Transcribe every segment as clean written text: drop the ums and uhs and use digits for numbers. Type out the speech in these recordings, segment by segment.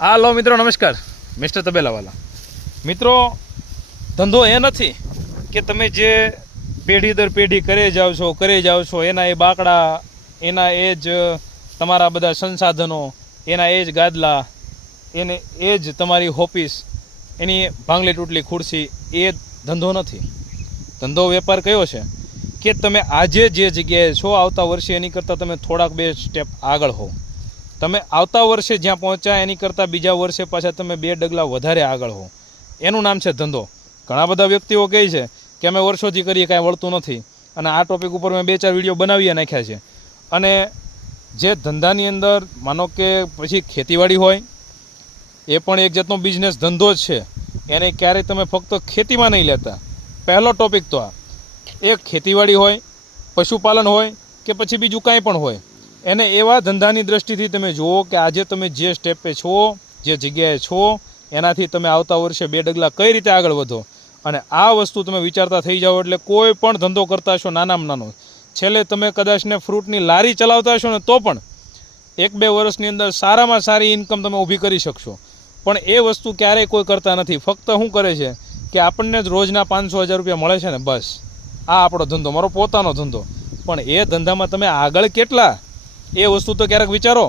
હાલો મિત્રો નમસ્કાર, મિસ્ટર તબેલાવાલા. મિત્રો, ધંધો એ નથી કે તમે જે પેઢી દર પેઢી કરે જાઓ છો એના એ બાકડા, એના એ જ તમારા બધા સંસાધનો, એના એ જ ગાદલા, એને એ જ તમારી ઓફિસ, એની ભાંગલી તૂટલી ખુરશી, એ ધંધો નથી. ધંધો વેપાર કયો છે કે તમે આજે જે જગ્યાએ છો આવતા વર્ષે એની કરતાં તમે થોડાક 2 સ્ટેપ આગળ હો. તમે આવતા વર્ષે જ્યાં પહોંચ્યા એની કરતાં બીજા વર્ષે પાછા તમે 2 ડગલા વધારે આગળ હો. એનું નામ છે ધંધો. ઘણા બધા વ્યક્તિઓ કહે છે કે અમે વર્ષોથી કરીએ, કાંઈ વળતું નથી, અને આ ટોપિક ઉપર મેં 2-4 વિડીયો બનાવી નાખ્યા છે. અને જે ધંધાની અંદર માનો કે પછી ખેતીવાડી હોય, એ પણ એક જાતનો બિઝનેસ ધંધો જ છે. એને ક્યારેય તમે ફક્ત ખેતીમાં નહીં લેતા. પહેલો ટોપિક તો આ. એક ખેતીવાડી હોય, પશુપાલન હોય કે પછી બીજું કાંઈ પણ હોય, એને એવા ધંધાની દ્રષ્ટિથી તમે જુઓ કે આજે તમે જે સ્ટેપે છો, જે જગ્યાએ છો, એનાથી તમે આવતા વર્ષે 2 ડગલા કઈ રીતે આગળ વધો. અને આ વસ્તુ તમે વિચારતા થઈ જાઓ એટલે કોઈ પણ ધંધો કરતા હશો નાનામાં નાનો, છેલ્લે તમે કદાચને ફ્રૂટની લારી ચલાવતા હશો ને તો પણ 1-2 વર્ષની અંદર સારામાં સારી ઇન્કમ તમે ઊભી કરી શકશો. પણ એ વસ્તુ ક્યારેય કોઈ કરતા નથી. ફક્ત શું કરે છે કે આપણને જ રોજના 500-1000 રૂપિયા મળે છે ને બસ, આ આપણો ધંધો, મારો પોતાનો ધંધો. પણ એ ધંધામાં તમે આગળ કેટલા, એ વસ્તુ તો ક્યારેક વિચારો.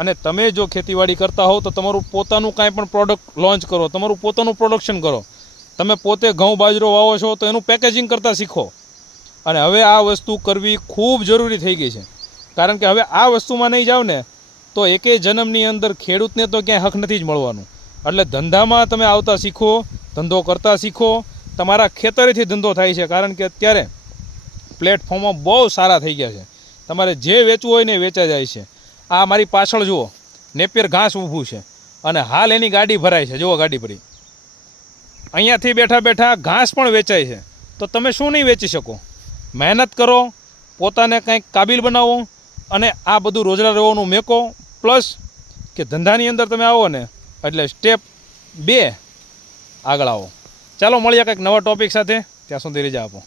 અને તમે જો ખેતીવાડી કરતા હોવ તો તમારું પોતાનું કાંઈ પણ પ્રોડક્ટ લોન્ચ કરો, તમારું પોતાનું પ્રોડક્શન કરો. તમે પોતે ઘઉં બાજરો વાવો છો તો એનું પેકેજિંગ કરતાં શીખો. અને હવે આ વસ્તુ કરવી ખૂબ જરૂરી થઈ ગઈ છે. કારણ કે હવે આ વસ્તુમાં નહીં જાવ ને તો એકેય જન્મની અંદર ખેડૂતને તો ક્યાંય હક નથી જ મળવાનું. એટલે ધંધામાં તમે આવતા શીખો, ધંધો કરતા શીખો. તમારા ખેતરેથી ધંધો થાય છે, કારણ કે અત્યારે પ્લેટફોર્મો બહુ સારા થઈ ગયા છે. તમારે જે વેચવું હોય ને એ વેચાઈ જાય છે. આ મારી પાછળ જુઓ, નેપિયર ઘાસ ઊભું છે અને હાલ એની ગાડી ભરાય છે. જુઓ ગાડી ભરી, અહીંયાથી બેઠા બેઠા ઘાસ પણ વેચાય છે. તો તમે શું નહીં વેચી શકો? મહેનત કરો, પોતાને કંઈક કાબિલ બનાવો, અને આ બધું રોજડા રહેવાનું મેકો. પ્લસ કે ધંધાની અંદર તમે આવો ને એટલે સ્ટેપ 2 આગળ આવો. ચાલો મળીએ કંઈક નવા ટોપિક સાથે. ત્યાં સુધી રજા આપો.